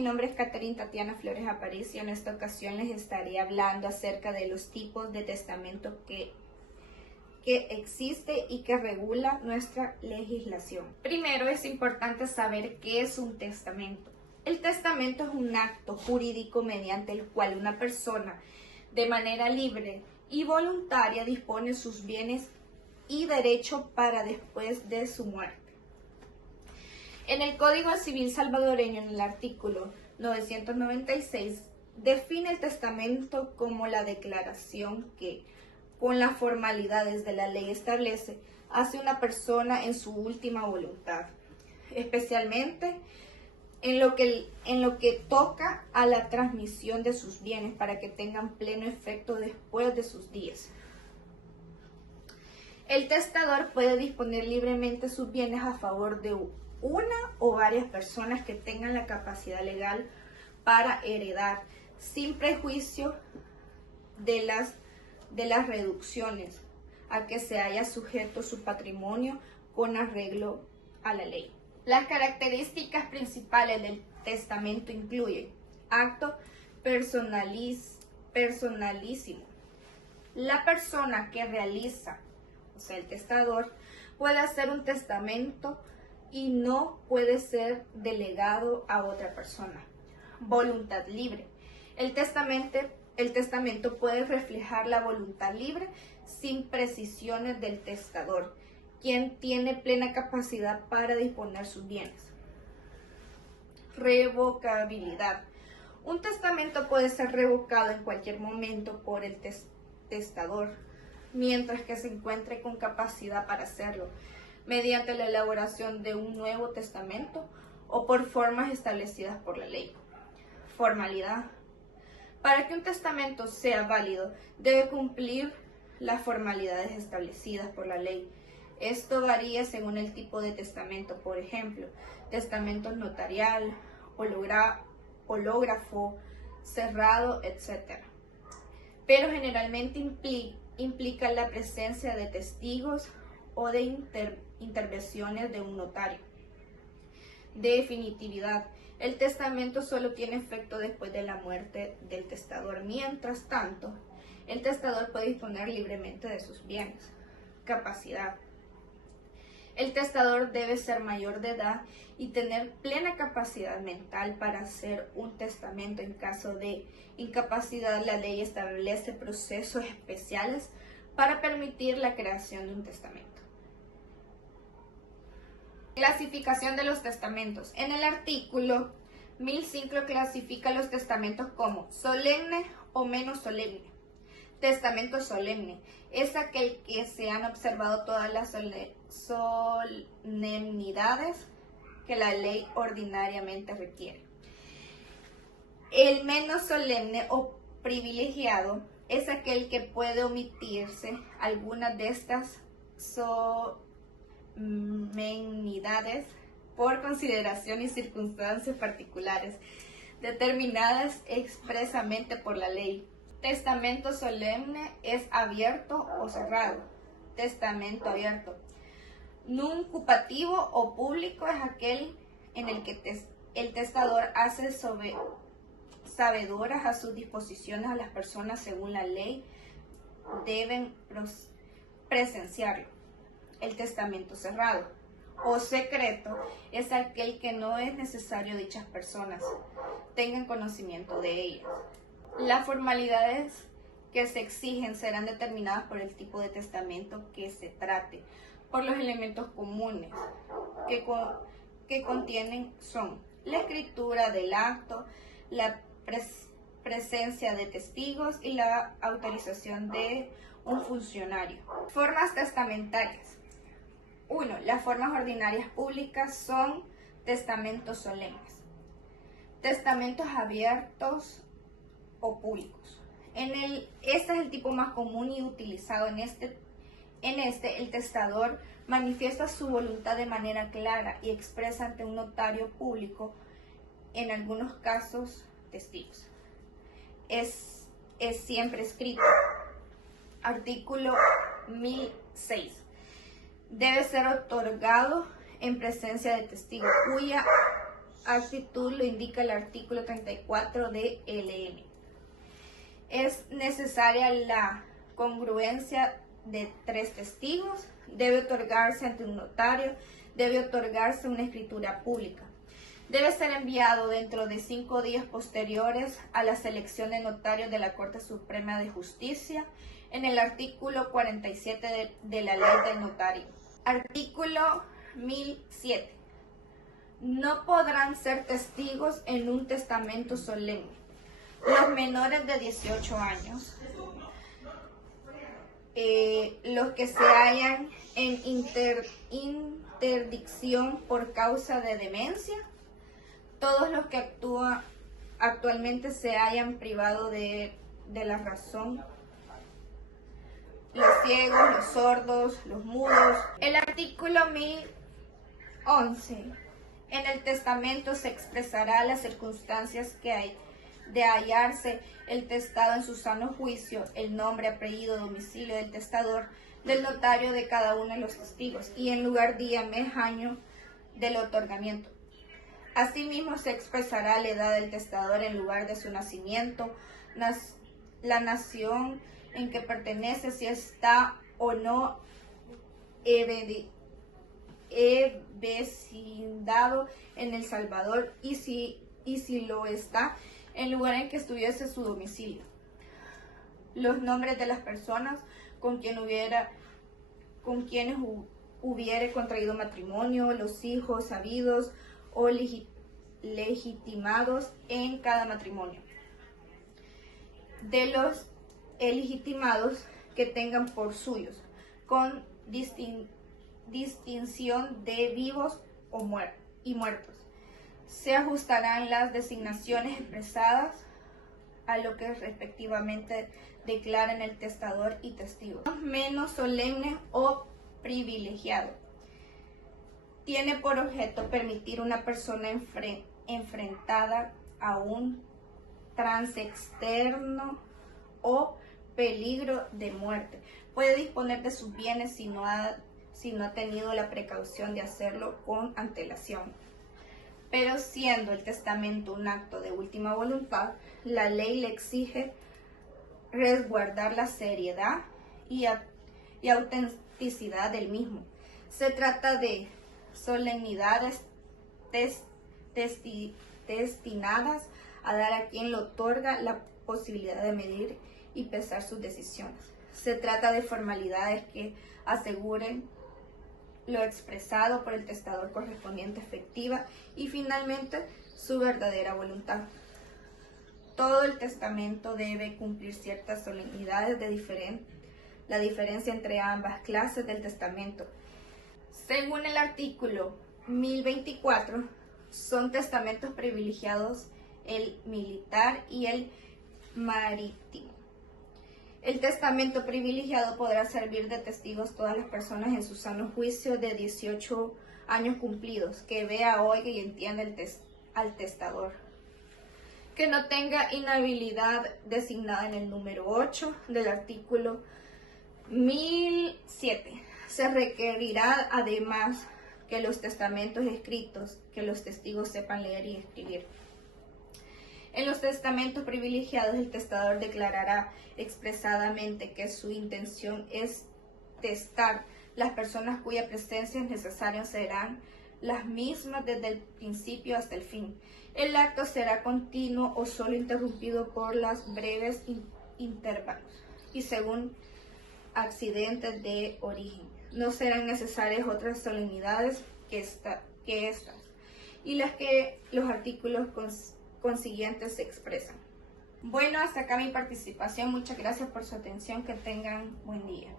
mi nombre es Catherine Tatiana Flores Aparicio. En esta ocasión les estaré hablando acerca de los tipos de testamento que existe y que regula nuestra legislación. Primero es importante saber qué es un testamento. El testamento es un acto jurídico mediante el cual una persona de manera libre y voluntaria dispone sus bienes y derechos para después de su muerte. En el Código Civil salvadoreño, en el artículo 996, define el testamento como la declaración que, con las formalidades de la ley establece, hace una persona en su última voluntad, especialmente en lo que toca a la transmisión de sus bienes para que tengan pleno efecto después de sus días. El testador puede disponer libremente sus bienes a favor de una o varias personas que tengan la capacidad legal para heredar, sin prejuicio de las reducciones a que se haya sujeto su patrimonio con arreglo a la ley. Las características principales del testamento incluyen acto personalísimo. La persona que realiza, o sea, el testador, puede hacer un testamento y no puede ser delegado a otra persona. Voluntad libre. El testamento puede reflejar la voluntad libre sin precisiones del testador, quien tiene plena capacidad para disponer sus bienes. Revocabilidad. Un testamento puede ser revocado en cualquier momento por el testador, mientras que se encuentre con capacidad para hacerlo, mediante la elaboración de un nuevo testamento o por formas establecidas por la ley. Formalidad. Para que un testamento sea válido, debe cumplir las formalidades establecidas por la ley. Esto varía según el tipo de testamento, por ejemplo, testamento notarial, hológrafo, cerrado, etc. Pero generalmente implica la presencia de testigos o de intervenciones de un notario. Definitividad. El testamento solo tiene efecto después de la muerte del testador. Mientras tanto, el testador puede disponer libremente de sus bienes. Capacidad. El testador debe ser mayor de edad y tener plena capacidad mental para hacer un testamento. En caso de incapacidad, la ley establece procesos especiales para permitir la creación de un testamento. Clasificación de los testamentos. En el artículo 1005 clasifica los testamentos como solemne o menos solemne. Testamento solemne es aquel que se han observado todas las solemnidades que la ley ordinariamente requiere. El menos solemne o privilegiado es aquel que puede omitirse algunas de estas solemnidades por consideración y circunstancias particulares determinadas expresamente por la ley. Testamento solemne es abierto o cerrado. Testamento abierto. Nuncupativo o público es aquel en el que el testador hace sabedoras a sus disposiciones a las personas según la ley deben presenciarlo. El testamento cerrado o secreto es aquel que no es necesario dichas personas tengan conocimiento de ellas. Las formalidades que se exigen serán determinadas por el tipo de testamento que se trate, por los elementos comunes que contienen son la escritura del acto, la presencia de testigos y la autorización de un funcionario. Formas testamentarias. 1. Las formas ordinarias públicas son testamentos solemnes, testamentos abiertos o públicos. Este es el tipo más común y utilizado en este el testador manifiesta su voluntad de manera clara y expresa ante un notario público, en algunos casos testigos. Es siempre escrito. Artículo 1006. Debe ser otorgado en presencia de testigos cuya actitud lo indica el artículo 34 de LM. Es necesaria la congruencia de 3 testigos, debe otorgarse ante un notario, debe otorgarse una escritura pública. Debe ser enviado dentro de 5 días posteriores a la selección de notarios de la Corte Suprema de Justicia en el artículo 47 de la Ley del Notario. Artículo 1007. No podrán ser testigos en un testamento solemne los menores de 18 años, los que se hallan en interdicción por causa de demencia, todos los que actualmente se hayan privado de la razón, los ciegos, los sordos, los mudos. El artículo 1011. En el testamento se expresará las circunstancias que hay de hallarse el testado en su sano juicio, el nombre, apellido, domicilio del testador, del notario de cada uno de los testigos, y en lugar, día, mes, año del otorgamiento. Asimismo, se expresará la edad del testador en lugar de su nacimiento, la nación en que pertenece, si está o no vecindado en El Salvador, y si lo está, el lugar en que estuviese su domicilio. Los nombres de las personas con quienes hubiere contraído matrimonio, los hijos habidos o legitimados en cada matrimonio. De los legitimados que tengan por suyos, con distinción de vivos y muertos. Se ajustarán las designaciones expresadas a lo que respectivamente declaren el testador y testigo. Menos solemne o privilegiado. Tiene por objeto permitir a una persona enfrentada a un trance externo o peligro de muerte. Puede disponer de sus bienes si no ha tenido la precaución de hacerlo con antelación. Pero siendo el testamento un acto de última voluntad, la ley le exige resguardar la seriedad y autenticidad del mismo. Se trata de solemnidades destinadas a dar a quien lo otorga la posibilidad de medir y pesar sus decisiones. Se trata de formalidades que aseguren lo expresado por el testador correspondiente efectiva y finalmente su verdadera voluntad. Todo el testamento debe cumplir ciertas solemnidades la diferencia entre ambas clases del testamento. Según el artículo 1024, son testamentos privilegiados el militar y el marítimo. El testamento privilegiado podrá servir de testigos todas las personas en su sano juicio de 18 años cumplidos, que vea, oiga y entienda al testador, que no tenga inhabilidad designada en el número 8 del artículo 1007. Se requerirá además que los testamentos escritos, que los testigos sepan leer y escribir. En los testamentos privilegiados, el testador declarará expresadamente que su intención es testar. Las personas cuya presencia es necesaria serán las mismas desde el principio hasta el fin. El acto será continuo o solo interrumpido por las breves intervalos y según accidentes de origen. No serán necesarias otras solemnidades que estas y las que los artículos consiguientes se expresan. Bueno, hasta acá mi participación. Muchas gracias por su atención. Que tengan buen día.